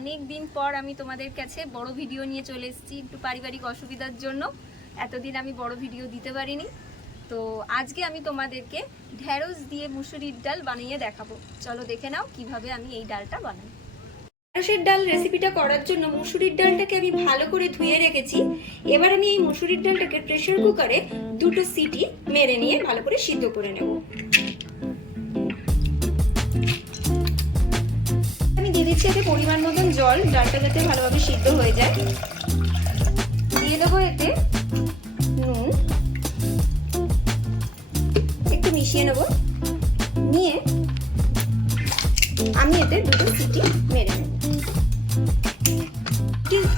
অনেক দিন পর আমি তোমাদের কাছে বড় ভিডিও নিয়ে চলে এসেছি একটু পারিবারিক অসুবিধার জন্য। এতদিন আমি বড় ভিডিও দিতে পারিনি। তো আজকে আমি তোমাদেরকে ঢ্যাঁড়স দিয়ে মুসুরির ডাল বানিয়ে দেখাবো। চলো দেখে নাও কীভাবে আমি এই ডালটা বানাই। ঢ্যাঁড়সের ডাল রেসিপিটা করার জন্য মুসুরির ডালটাকে আমি ভালো করে ধুয়ে রেখেছি। এবার আমি এই মুসুরির ডালটাকে প্রেসার কুকারে দুটো সিটি মেরে নিয়ে ভালো করে সিদ্ধ করে নেব। দিচ্ছি এতে পরিমাণ মতন জল ডালটা যাতে ভালোভাবে সিদ্ধ হয়ে যায়। দিয়ে দেবো এতে নুন। একটু মিশিয়ে নেব। নিয়ে আমি এতে দুটো সিটি মেরে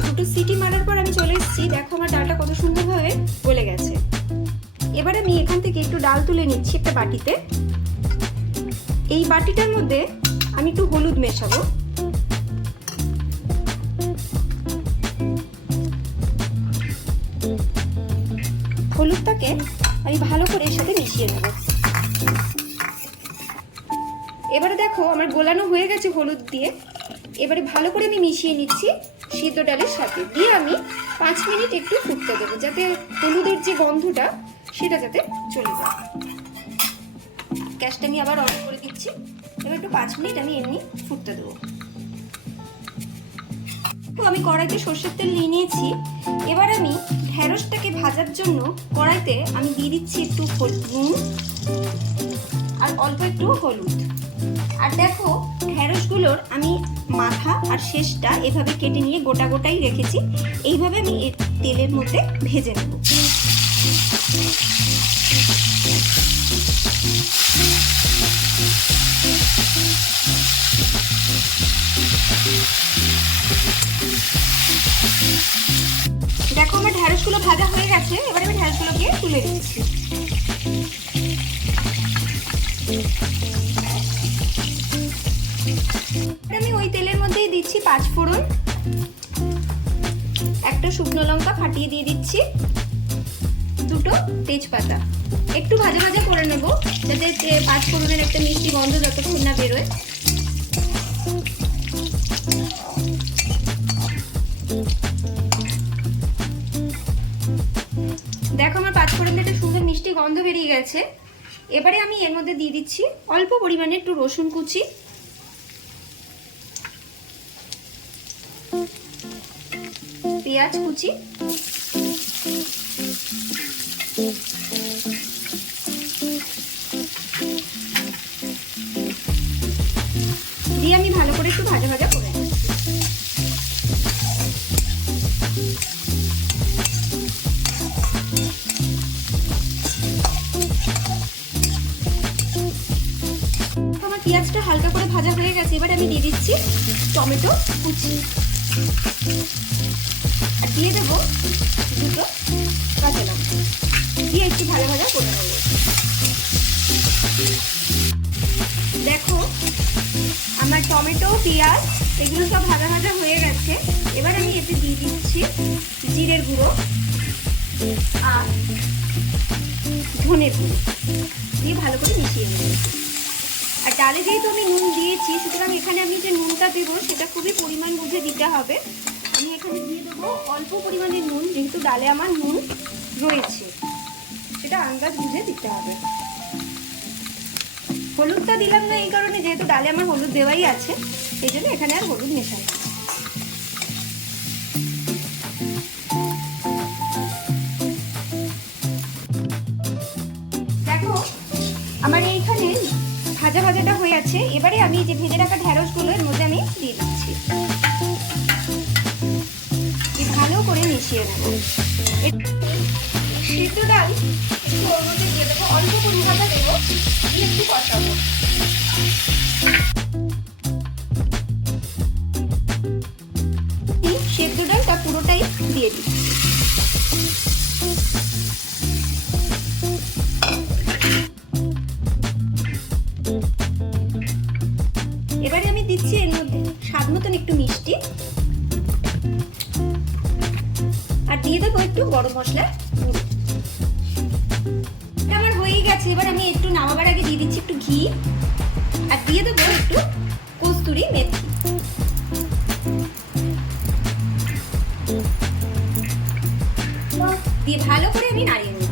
দুটো সিটি মারার পর আমি চলে এসেছি। দেখো আমার ডালটা কত সুন্দরভাবে গলে গেছে। এবার আমি এখান থেকে একটু ডাল তুলে নিচ্ছি একটা বাটিতে। এই বাটিটার মধ্যে আমি একটু হলুদ মেশাবো। হলুদটাকে আমি ভালো করে এর সাথে মিশিয়ে নেব। এবারে দেখো আমার গোলানো হয়ে গেছে হলুদ দিয়ে। এবারে ভালো করে আমি মিশিয়ে নিচ্ছি সিদ্ধ ডালের সাথে। দিয়ে আমি পাঁচ মিনিট একটু ফুটতে দেবো যাতে হলুদের যে গন্ধটা, সেটা যাতে চলে যায়। গ্যাসটা আমি আবার অন করে দিচ্ছি। এবার একটু পাঁচ মিনিট আমি এমনি ফুটতে দেবো। তো আমি কড়াইতে সর্ষের তেল নিয়ে নিয়েছি। এবার আমি ঢ্যাঁড়সটাকে ভাজার জন্য কড়াইতে আমি দিয়ে দিচ্ছি একটু নুন আর অল্প একটু হলুদ। আর দেখো ঢ্যাঁড়সগুলোর আমি মাথা আর শেষটা এভাবে কেটে নিয়ে গোটা গোটাই রেখেছি। এইভাবে আমি তেলের মধ্যে ভেজে নেব। আমি ওই তেলের মধ্যেই দিচ্ছি পাঁচ ফোড়ন। একটা শুকনো লঙ্কা ফাটিয়ে দিয়ে দিচ্ছি। দুটো তেজপাতা। একটু ভাজা ভাজা করে নেব, যাতে পাঁচ ফোড়নের একটা মিষ্টি গন্ধ যতক্ষণ না বেরোয়। গন্ধ বেরিয়ে গেছে। এবারে আমি এর মধ্যে দিয়ে দিচ্ছি অল্প পরিমাণে একটু রসুন কুচি। পেঁয়াজ কুচি। দিয়ে আমি ভালো করে একটু ভাজা ভাজা পেঁয়াজটা হালকা করে ভাজা হয়ে গেছে, এবার আমি দিয়ে দিচ্ছি টমেটো কুচি। আর দিয়ে দেবো দুটো কাঁচা লঙ্কা। দিয়ে একটু ভাজা ভাজা করে নেব। দেখো, আমার টমেটো, পেঁয়াজ, এগুলো সব ভাজা ভাজা হয়ে গেছে। এবার আমি এতে দিয়ে দিচ্ছি জিরের গুঁড়ো আর ধনের গুঁড়ো। দিয়ে ভালো করে মিশিয়ে নেব। আর ডালে যেহেতু আমি নুন দিয়েছি, সুতরাং এখানে আমি যে নুনটা দেবো, সেটা খুবই পরিমাণ বুঝে দিতে হবে। আমি এখানে দিয়ে দেবো অল্প পরিমাণে নুন, যেহেতু ডালে আমার নুন রয়েছে। সেটা আন্দাজ বুঝে দিতে হবে। হলুদটা দিলাম না এই কারণে, যেহেতু ডালে আমার হলুদ দেওয়াই আছে, সেই জন্য এখানে আর হলুদ মেশাই ভাজা ভাজাটা হয়ে আছে। এবারে আমি যে ভেজে রাখা ঢ্যাঁড়সগুলো এর মধ্যে আমি দিয়ে দিচ্ছি। ভালো করে মিশিয়ে নেব। সিদ্ধ ডাল অল্প পরিমাণটা দেবো। দিয়ে একটু কষাবো। সেদ্ধ ডালটা পুরোটাই দিয়ে দিচ্ছি। দিচ্ছি, এর মধ্যে স্বাদ মতন একটু মিষ্টি। আর দিয়ে দেবো একটু গরম মশলা। আমার হয়েই গেছে, এবার আমি একটু নামাবার আগে দিয়ে দিচ্ছি একটু ঘি। আর দিয়ে দেবো একটু কস্তুরি মেথি। দিয়ে ভালো করে আমি নাড়িয়ে নিই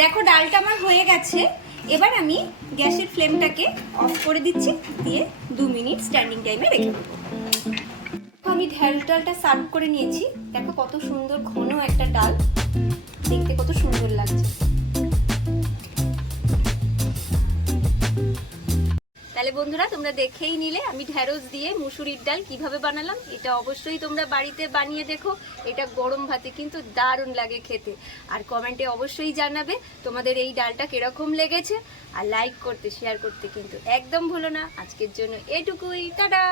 দেখো, ডালটা আমার হয়ে গেছে। এবার আমি গ্যাসের ফ্লেমটাকে অফ করে দিচ্ছি, দিয়ে দু মিনিট স্ট্যান্ডিং টাইমে রেখে দেবো। আমি ঢ্যাল ডালটা সার্ভ করে নিয়েছি। দেখো কত সুন্দর ঘন একটা ডাল। দেখতে কত সুন্দর লাগছে। বন্ধুরা, তোমরা দেখেই নিলে। আমি ঢ্যাঁড়স দিয়ে মুসুরির ডাল কীভাবে বানালাম, এটা অবশ্যই তোমরা বাড়িতে বানিয়ে দেখো। এটা গরম ভাতে কিন্তু দারুণ লাগে খেতে। আর কমেন্টে অবশ্যই জানাবে তোমাদের এই ডালটা কীরকম লেগেছে। আর লাইক করতে শেয়ার করতে কিন্তু একদম ভুলো না। আজকের জন্য এটুকুই। টাটা!